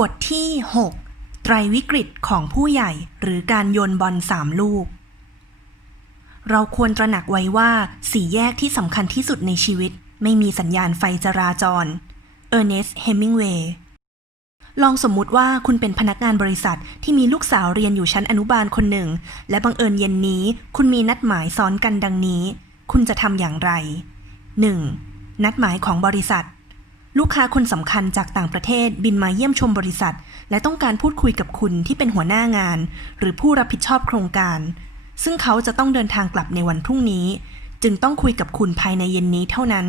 บทที่ 6 ไตรวิกฤตของผู้ใหญ่หรือการโยนบอลสามลูก เราควรตระหนักไว้ว่าสี่แยกที่สำคัญที่สุดในชีวิต ไม่มีสัญญาณไฟจราจร เออร์เนสต์ เฮมิงเวย์ ลองสมมุติว่าคุณเป็นพนักงานบริษัทที่มีลูกสาวเรียนอยู่ชั้นอนุบาลคนหนึ่ง และบังเอิญเย็นนี้ คุณมีนัดหมายซ้อนกันดังนี้ คุณจะทำอย่างไร 1. นัดหมายของบริษัท ลูกค้าคนสำคัญจากต่างประเทศบินมาเยี่ยมชมบริษัท และต้องการพูดคุยกับคุณที่เป็นหัวหน้างาน หรือผู้รับผิดชอบโครงการ ซึ่งเขาจะต้องเดินทางกลับในวันพรุ่งนี้ จึงต้องคุยกับคุณภายในเย็นนี้เท่านั้น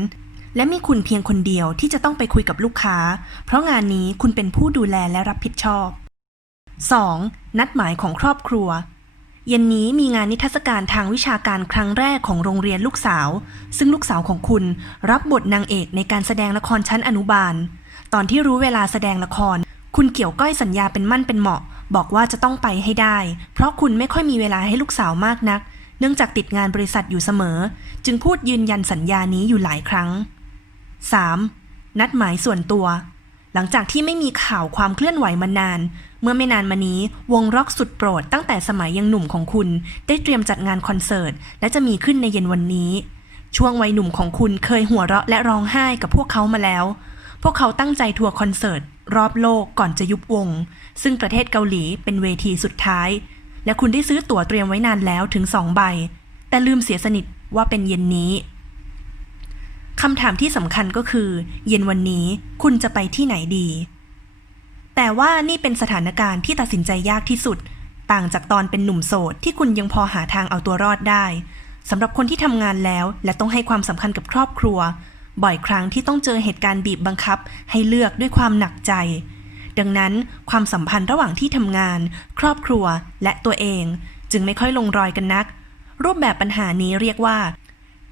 และมีคุณเพียงคนเดียวที่จะต้องไปคุยกับลูกค้า เพราะงานนี้คุณเป็นผู้ดูแลและรับผิดชอบ 2. นัดหมายของครอบครัว เย็นนี้มีงานนิทรรศการทางวิชาการครั้งแรกของโรงเรียนลูกสาว ซึ่งลูกสาวของคุณรับบทนางเอกในการแสดงละครชั้นอนุบาล ตอนที่รู้เวลาแสดงละคร คุณเกี่ยวก้อยสัญญาเป็นมั่นเป็นเหมาะ บอกว่าจะต้องไปให้ได้ เพราะคุณไม่ค่อยมีเวลาให้ลูกสาวมากนัก เนื่องจากติดงานบริษัทอยู่เสมอ จึงพูดยืนยันสัญญานี้อยู่หลายครั้ง 3. นัดหมายส่วนตัว หลังจากที่ไม่มีข่าวความเคลื่อนไหวมานาน เมื่อไม่นานมานี้ วงร็อกสุดโปรดตั้งแต่สมัยยังหนุ่มของคุณ ได้เตรียมจัดงานคอนเสิร์ต และจะมีขึ้นในเย็นวันนี้ ช่วงวัยหนุ่มของคุณเคยหัวเราะและร้องไห้กับพวกเขามาแล้ว พวกเขาตั้งใจทัวร์คอนเสิร์ต รอบโลกก่อนจะยุบวง ซึ่งประเทศเกาหลีเป็นเวทีสุดท้าย และคุณได้ซื้อตั๋วเตรียมไว้นานแล้วถึงสองใบ แต่ลืมเสียสนิทว่าเป็นเย็นนี้ คำถามที่สำคัญก็คือ เย็นวันนี้คุณจะไปที่ไหนดี แต่ว่านี่เป็นสถานการณ์ที่ตัดสินใจยากที่สุด ต่างจากตอนเป็นหนุ่มโสดที่คุณยังพอหาทางเอาตัวรอดได้สำหรับคนที่ทำงานแล้ว และต้องให้ความสำคัญกับครอบครัว บ่อยครั้งที่ต้องเจอเหตุการณ์บีบบังคับ ให้เลือกด้วยความหนักใจ ดังนั้นความสัมพันธ์ระหว่างที่ทำงาน ครอบครัวและตัวเอง จึงไม่ค่อยลงรอยกันนัก รูปแบบปัญหานี้เรียกว่า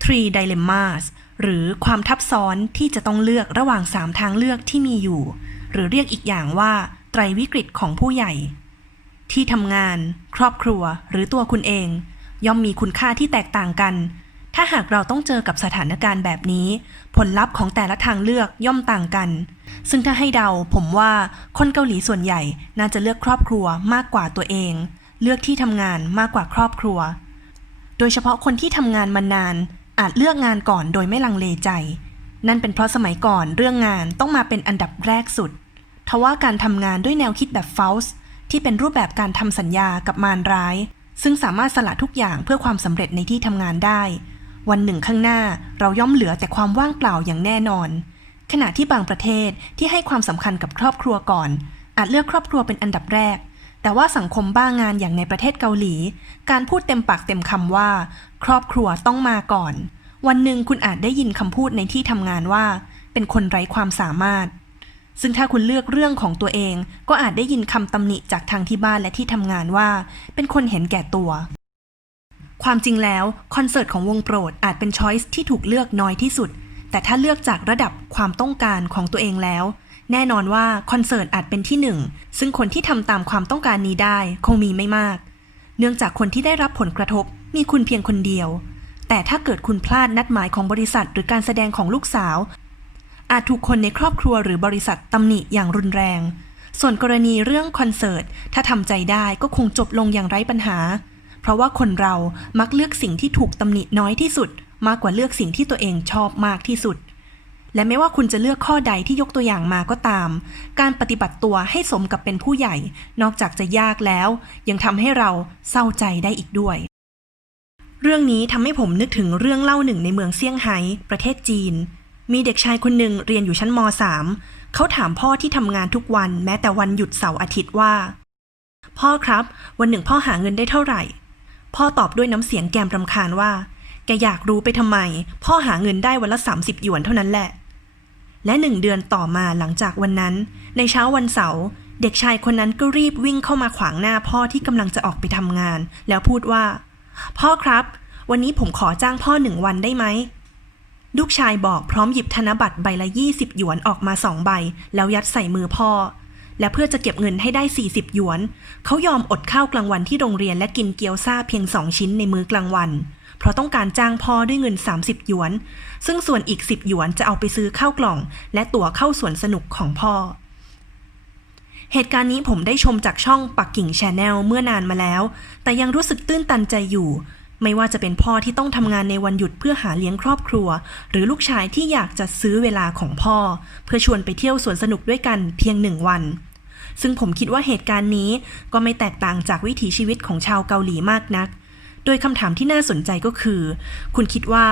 three dilemmas หรือความทับซ้อนที่จะต้องเลือกระหว่างสามทางเลือกที่มีอยู่ หรือเรียกอีกอย่างว่า ไตรวิกฤตของผู้ใหญ่ ที่ทำงาน ครอบครัว หรือตัวคุณเอง ย่อมมีคุณค่าที่แตกต่างกัน ถ้าหากเราต้องเจอกับสถานการณ์แบบนี้ ผลลัพธ์ของแต่ละทางเลือกย่อมต่างกัน ซึ่งถ้าให้เดาผมว่าคนเกาหลีส่วนใหญ่น่าจะเลือกครอบครัวมากกว่าตัวเอง เลือกที่ทำงานมากกว่าครอบครัว โดยเฉพาะคนที่ทำงานมานาน อาจเลือกงานก่อนโดยไม่ลังเลใจ นั่นเป็นเพราะสมัยก่อนเรื่องงานต้องมาเป็นอันดับแรกสุดทว่าการทำงานด้วยแนวคิดแบบฟาสที่เป็นรูปแบบการทำสัญญากับมารร้าย ซึ่งสามารถสละทุกอย่างเพื่อความสำเร็จในที่ทำงานได้ วันหนึ่งข้างหน้าเราย่อมเหลือแต่ความว่างเปล่าอย่างแน่นอน ขณะที่บางประเทศที่ให้ความสำคัญกับครอบครัวก่อน อาจเลือกครอบครัวเป็นอันดับแรก แต่ว่าสังคมบ้างงานอย่างในประเทศเกาหลี การพูดเต็มปากเต็มคำว่า ครอบครัวต้องมาก่อน วันหนึ่งคุณอาจได้ยินคำพูดในที่ทำงานว่า เป็นคนไร้ความสามารถ ซึ่งถ้าคุณเลือกเรื่องของตัวเอง ก็อาจได้ยินคำตำหนิจากทางที่บ้านและที่ทำงานว่า เป็นคนเห็นแก่ตัว ความจริงแล้วคอนเสิร์ตของวงโปรดอาจเป็นช้อยส์ที่ถูกเลือกน้อยที่สุด แต่ถ้าเลือกจากระดับความต้องการของตัวเองแล้ว แน่นอนว่าคอนเสิร์ตอาจเป็นที่หนึ่งซึ่งคนที่ทำตามความต้องการนี้ได้คงมีไม่มาก เนื่องจากคนที่ได้รับผลกระทบมีคุณเพียงคนเดียว แต่ถ้าเกิดคุณพลาดนัดหมายของบริษัทหรือการแสดงของลูกสาว อาจถูกคนในครอบครัวหรือบริษัทตำหนิอย่างรุนแรง ส่วนกรณีเรื่องคอนเสิร์ตถ้าทำใจได้ก็คงจบลงอย่างไร้ปัญหา เพราะว่าคนเรามักเลือกสิ่งที่ถูกตำหนิน้อยที่สุด มากกว่าเลือกสิ่งที่ตัวเองชอบมากที่สุด และไม่ว่าคุณจะเลือกข้อใดที่ยกตัวอย่างมาก็ตาม การปฏิบัติตัวให้สมกับเป็นผู้ใหญ่ นอกจากจะยากแล้ว ยังทำให้เราเศร้าใจได้อีกด้วย เรื่องนี้ทำให้ผมนึกถึงเรื่องเล่าหนึ่งในเมืองเซี่ยงไฮ้ ประเทศจีน มีเด็กชายคนหนึ่งเรียนอยู่ชั้นม .3 เขาถามพ่อที่ทำงานทุกวันแม้แต่วันหยุดเสาร์อาทิตย์ว่า พ่อครับ วันหนึ่งพ่อหาเงินได้เท่าไหร่ พ่อตอบด้วยน้ำเสียงแกมรำคาญว่าแกอยากรู้ไปทำไม พ่อหาเงินได้วันละ 30 หยวนเท่านั้นแหละ และหนึ่งเดือนต่อมาหลังจากวันนั้น ในเช้าวันเสาร์เด็กชายคนนั้นก็รีบวิ่งเข้ามาขวางหน้าพ่อที่กำลังจะออกไปทำงาน แล้วพูดว่า พ่อครับ วันนี้ผมขอจ้างพ่อหนึ่งวันได้ไหมลูกชายบอกพร้อมหยิบธนบัตรใบละ 20 หยวนออกมาสองใบ แล้วยัดใส่มือพ่อ และเพื่อจะเก็บเงินให้ได้ 40 หยวน เขายอมอดข้าวกลางวันที่โรงเรียนและกินเกี๊ยวซาเพียงสองชิ้นในมื้อกลางวัน เพราะต้องการจ้างพ่อด้วยเงิน 30 หยวน ซึ่งส่วนอีก 10 หยวนจะเอาไปซื้อข้าวกล่อง และตั๋วเข้าสวนสนุกของพ่อ เหตุการณ์นี้ผมได้ชมจากช่องปักกิ่งชาแนลเมื่อนานมาแล้ว แต่ยังรู้สึกตื้นตันใจอยู่ ไม่ว่าจะเป็นพ่อที่ต้องทำงานในวันหยุดเพื่อหาเลี้ยงครอบครัว หรือลูกชายที่อยากจะซื้อเวลาของพ่อ เพื่อชวนไปเที่ยวสวนสนุกด้วยกันเพียงหนึ่งวันซึ่งผมคิดว่าเหตุการณ์นี้ก็ไม่แตกต่างจากวิถีชีวิตของชาวเกาหลีมากนัก โดยคำถามที่น่าสนใจก็คือ คุณคิดว่า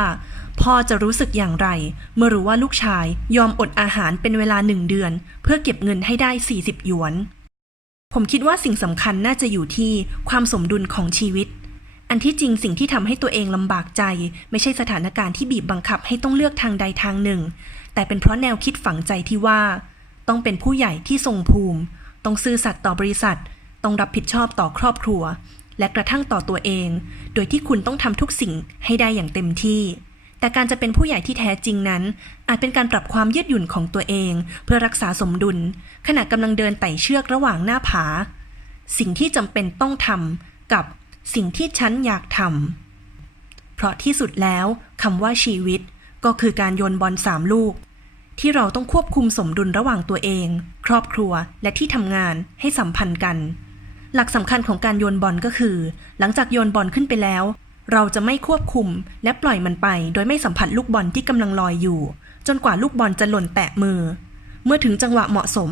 พ่อจะรู้สึกอย่างไร เมื่อรู้ว่าลูกชายยอมอดอาหารเป็นเวลาหนึ่งเดือน เพื่อเก็บเงินให้ได้ 40 หยวน ผมคิดว่าสิ่งสำคัญน่าจะอยู่ที่ความสมดุลของชีวิต อันที่จริงสิ่งที่ทำให้ตัวเองลำบากใจ ไม่ใช่สถานการณ์ที่บีบบังคับให้ต้องเลือกทางใดทางหนึ่ง แต่เป็นเพราะแนวคิดฝังใจที่ว่า ต้องเป็นผู้ใหญ่ที่ทรงภูมิ ต้องซื่อสัตย์ต่อบริษัท ต้องรับผิดชอบต่อครอบครัว และกระทั่งต่อตัวเอง โดยที่คุณต้องทำทุกสิ่งให้ได้อย่างเต็มที่ แต่การจะเป็นผู้ใหญ่ที่แท้จริงนั้น อาจเป็นการปรับความยืดหยุ่นของตัวเอง เพื่อรักษาสมดุล ขณะกำลังเดินไต่เชือกระหว่างหน้าผา สิ่งที่จำเป็นต้องทำกับสิ่งที่ฉันอยากทำเพราะที่สุดแล้วคำว่าชีวิต ก็คือการโยนบอลสามลูกที่เราต้องควบคุมสมดุลระหว่างตัวเอง ครอบครัวและที่ทำงานให้สัมพันธ์กัน หลักสำคัญของการโยนบอลก็คือ หลังจากโยนบอลขึ้นไปแล้ว เราจะไม่ควบคุมและปล่อยมันไป โดยไม่สัมผัสลูกบอลที่กำลังลอยอยู่ จนกว่าลูกบอลจะหล่นแตะมือ เมื่อถึงจังหวะเหมาะสม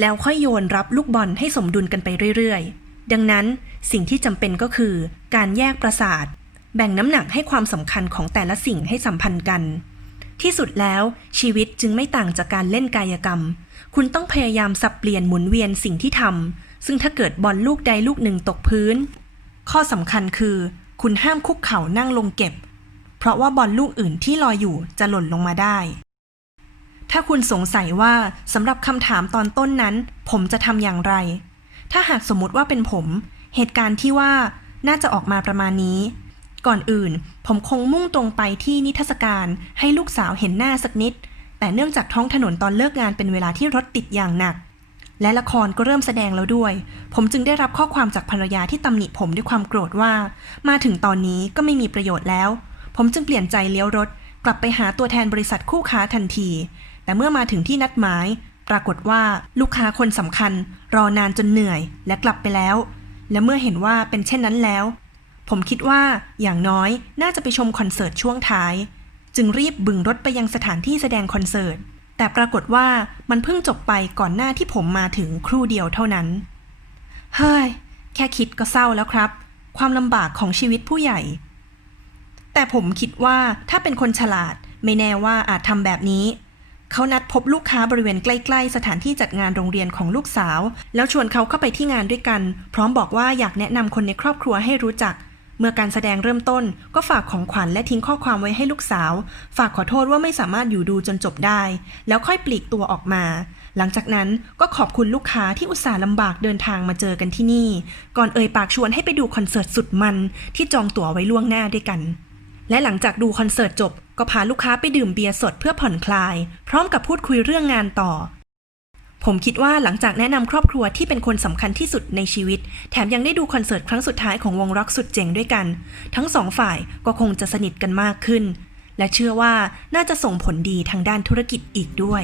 แล้วค่อยโยนรับลูกบอลให้สมดุลกันไปเรื่อยๆ ดังนั้นสิ่งที่จำเป็นก็คือ การแยกประสาท แบ่งน้ำหนักให้ความสำคัญของแต่ละสิ่งให้สัมพันธ์กัน ที่สุดแล้วชีวิตจึงไม่ต่างจากการเล่นกายกรรม คุณต้องพยายามสับเปลี่ยนหมุนเวียนสิ่งที่ทำ ซึ่งถ้าเกิดบอลลูกใดลูกหนึ่งตกพื้น ข้อสำคัญคือ คุณห้ามคุกเข่านั่งลงเก็บ เพราะว่าบอลลูกอื่นที่ลอยอยู่จะหล่นลงมาได้ ถ้าคุณสงสัยว่าสำหรับคำถามตอนต้นนั้น ผมจะทำอย่างไร ถ้าหากสมมติว่าเป็นผม เหตุการณ์ที่ว่าน่าจะออกมาประมาณนี้ ก่อนอื่น ผมคงมุ่งตรงไปที่นิทรรศการให้ลูกสาวเห็นหน้าสักนิด แต่เนื่องจากท้องถนนตอนเลิกงานเป็นเวลาที่รถติดอย่างหนัก และละครก็เริ่มแสดงแล้วด้วย ผมจึงได้รับข้อความจากภรรยาที่ตำหนิผมด้วยความโกรธว่า มาถึงตอนนี้ก็ไม่มีประโยชน์แล้ว ผมจึงเปลี่ยนใจเลี้ยวรถ กลับไปหาตัวแทนบริษัทคู่ค้าทันที แต่เมื่อมาถึงที่นัดหมาย ปรากฏว่าลูกค้าคนสำคัญ รอนานจนเหนื่อย และกลับไปแล้ว และเมื่อเห็นว่าเป็นเช่นนั้นแล้ว ผมคิดว่าอย่างน้อยน่าจะไปชมคอนเสิร์ตช่วงท้าย จึงรีบบึงรถไปยังสถานที่แสดงคอนเสิร์ต แต่ปรากฏว่ามันเพิ่งจบไปก่อนหน้าที่ผมมาถึงครู่เดียวเท่านั้น เฮ้ย แค่คิดก็เศร้าแล้วครับ ความลำบากของชีวิตผู้ใหญ่ แต่ผมคิดว่าถ้าเป็นคนฉลาดไม่แน่ว่าอาจทำแบบนี้เขานัดพบลูกค้าบริเวณใกล้ ๆ สถานที่จัดงานโรงเรียนของลูกสาว แล้วชวนเขาเข้าไปที่งานด้วยกัน พร้อมบอกว่าอยากแนะนำคนในครอบครัวให้รู้จัก เมื่อการแสดงเริ่มต้นก็ฝากของขวัญและทิ้งข้อความไว้ให้ลูกสาว ฝากขอโทษว่าไม่สามารถอยู่ดูจนจบได้ แล้วค่อยปลีกตัวออกมา หลังจากนั้นก็ขอบคุณลูกค้าที่อุตส่าห์ลำบากเดินทางมาเจอกันที่นี่ ก่อนเอ่ยปากชวนให้ไปดูคอนเสิร์ตสุดมันที่จองตั๋วไว้ล่วงหน้าด้วยกัน และหลังจากดูคอนเสิร์ตจบ ก็พาลูกค้าไปดื่มเบียร์สดเพื่อผ่อนคลาย พร้อมกับพูดคุยเรื่องงานต่อ ผมคิดว่าหลังจากแนะนำครอบครัวที่เป็นคนสำคัญที่สุดในชีวิต แถมยังได้ดูคอนเสิร์ตครั้งสุดท้ายของวงร็อกสุดเจ๋งด้วยกัน ทั้งสองฝ่ายก็คงจะสนิทกันมากขึ้น และเชื่อว่าน่าจะส่งผลดีทางด้านธุรกิจอีกด้วย